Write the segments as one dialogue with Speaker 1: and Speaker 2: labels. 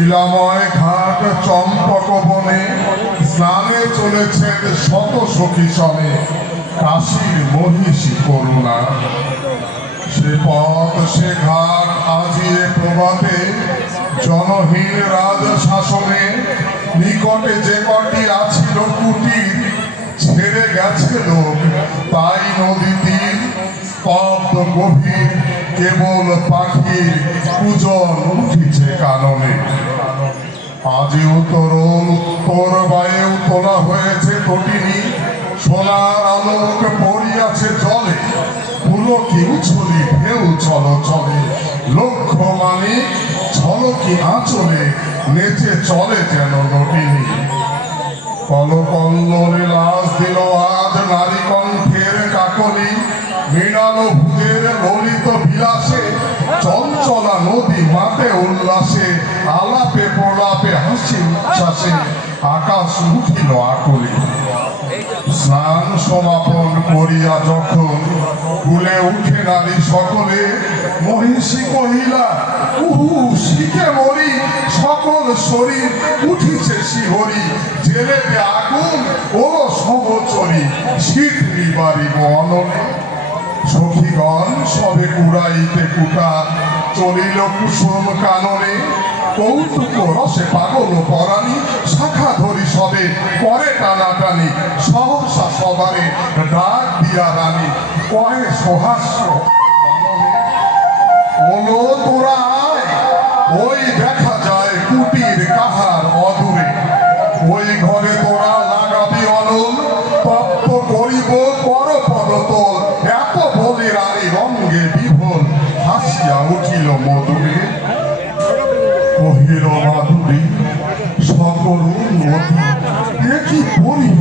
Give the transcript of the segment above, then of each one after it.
Speaker 1: শিলাময় ঘাট চম্পক বনে, স্নানে চলেছেন শত সখী সনে। কাশীর মহিষী করুণা। সে পথ, সে ঘাট আজিয়ে প্রভাতে জনহীন রাজ শাসনে নিকটে যে কটি আছিল কুটির ছেড়ে গেছে লোক, তাই নদী তীর, পদ্ম গভীর, কেবল পাখির পূজন উঠিছে কাননে। আজিও তরুণ তোর বায়ু তোলা হয়েছে কটিনি সোনার আলোক পড়িয়াছে জলে পুলকি উছলি ঢেউ চল চলে লক্ষ মানিক, ঝলকি আঁচলে, নেচে চলে যেন নটিনী। কলকল্লোলে লাশ দিল আজ নারী কণ্ঠের কাকলি, মৃণালো ভূতের ললিত বিলাসে নদী মাতে উল্লাসে, আলাপে প্রলাপে হাসি উচ্ছ্বাসে, আকাশ উঠিল আকুলি। স্নান সমাপন করিয়া যখন কুলে উঠে নারী সকলে, মহিষী কহিলা, উহু, শিখে মরি, সকল শরীর উঠিছে শিহরি, জেলেতে আগুন ও সহচরি শীত নিবারি অননে সখীগণ সবে কুড়াইতে কুটা চলিল কুসুম কাননে। কৌতুক রসে পাগল পরাণী, শাখা ধরি সবে, করে টানাটানি, সহসা সবারে, ডাক দিয়া রানী, কহে সোহাস্য ওলো তোরা ওই দেখা যায় কুটির কাহার অদূরে। ওই ঘরে তোরা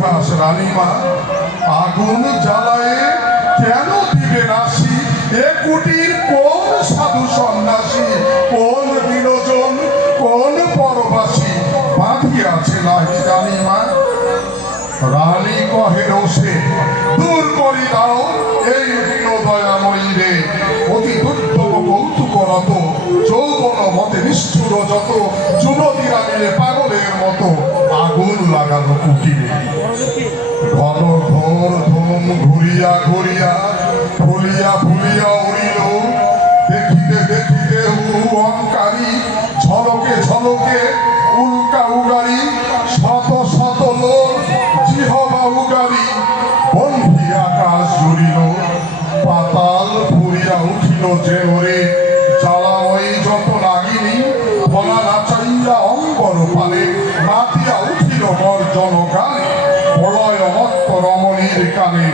Speaker 1: পরিহাস রানীমা, আগুন জ্বালায়ে কেন দিবে নাসি এ কুটির কোন সাধু সন্ন্যাসী? কোন বিনোজন, কোন পরবাসী? বাঁধিয়াছে নাহি রানীমা। রানী কহে, রোষে, দূর করি দাও এই দয়াময়ী রে। অতি দুর্দম কৌতুকরত, যৌবন মতে নিষ্ঠুর যত যুবতীরা মিলে আগুন লাগানো কুটিরে। ঘন ঘোর ধুম ঘুরিয়া ঘুরিয়া ফুলিয়া ফুলিয়া উড়িল। দেখিতে দেখিতে অঙ্কারি ঝলকে ঝলকে উল্কা উগারি, শত শত লোক জিহবা উগারি। বন্ধি আকাশ জুড়িল, পাতাল ফুরিয়া উঠিল যে ওরে। জ্বালাময়ী যত লাগিনি ফলা নাচাইয়া অম্বর পালে, মাতিয়া উঠিল গর্জন গানে প্রলয় মত্ত রমণীর কানে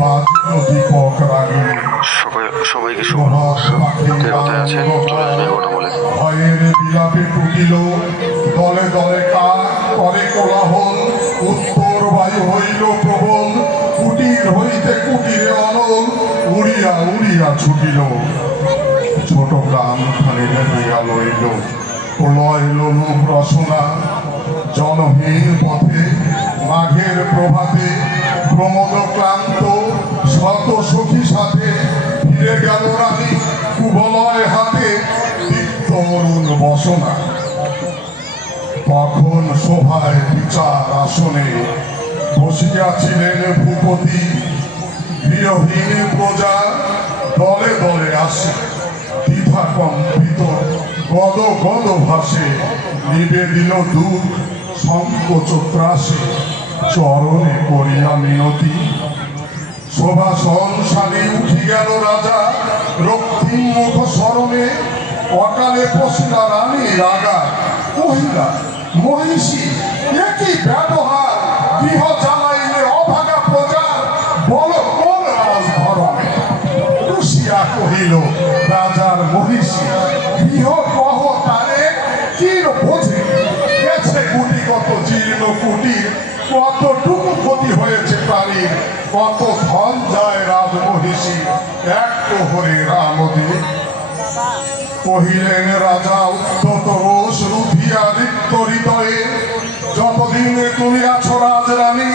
Speaker 1: বাজিল দীপক রাগিনী
Speaker 2: সবাই সবাইকে শুভ দেবতায় আছেন। চলে আসবে ওটা বলে।
Speaker 1: ভয়ের বিলাপে টুটিল দলে দলে কাক করে কোলাহল। উত্তর বায়ু হইল প্রবল। কুটির হইতে কুটিরে অনল। উড়িয়া উড়িয়া ছুটিল। ছোট গ্রাম খালি হইয়া লইল প্রলয় লোলুপ রসনা জনহীন পথে, মাঘের প্রভাতে, প্রমোদ ক্লান্ত, শত সখী সাথে ফিরে গেল রানী কুবলয় হাতে দীপ্ত অরুণ বসনা। তখন শোভায় বিচার আসনে বসিয়াছিলেন ভূপতি। গৃহহীন প্রজা দলে দলে আসে দ্বিধা কম্পিত গদ গদ ভাসে নিবেদিল দুধ সংকোচ ত্রাসে চরণে করিয়া মিনতি। শোভা সংসারে উঠি গেল রাজা, রক্তিম মুখ স্মরণে অকালে পশিলা রানী রাগা মহিলা মহিষী একই ব্যবহার? গৃহ জীর্ণ কুটির, কতটুকু ক্ষতি হয়েছে প্রাণীর, কত ধন যায় রাজ মহিষী এক প্রহরে রামদীর কহিলেন, রাজা, উদ্ধত রোষ রুধিয়া রিক্ত হৃদয়ে, যতদিন তুমি আছো রাজরানী,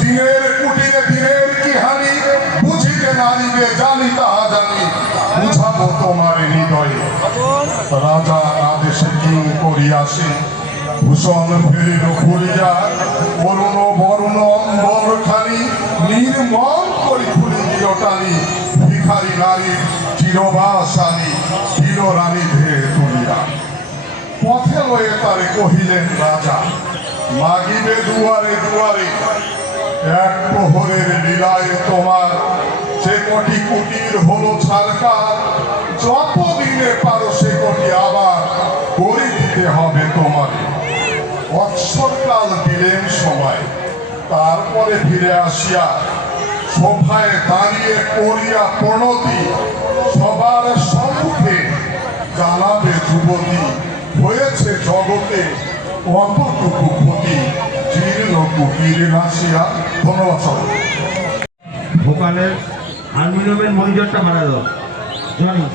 Speaker 1: দিনের কুটিরে দিনের কি হানি, বুঝিতে নারিবে জানি তাহা জানি, বুঝাবো তোমার হৃদয়ে। রাজা আদেশে কিং করিয়াছে? ভূষণ ফেরির ফুরিয়া অরুণ বরুণ অম্বর খানি নির্মল করি ফুলি টানি, ভিখারি নারী চিরবাসানি চির রানী ধেয়ে তুলিয়া। পথে লয়ে তারে কহিলেন রাজা, মাগিবে দুয়ারে দুয়ারে, এক প্রহরের লীলায় তোমার সে কটি কুটির হলো ছারকার যত দিনে পারো সে কটি আবার করে দিতে হবে তোমার। অৎসরকাল দিলেন সময় তারপরে ফিরে আসিয়া সোফায় দাঁড়িয়ে করিয়া প্রণতি, সবার সম্মুখে জানাবে যুবতী হয়েছে জগতে কতটুকু ক্ষতি সবাই।
Speaker 3: ভোকালের হারমোনিয়ামের মনিটরটা বাড়া দাও জনি।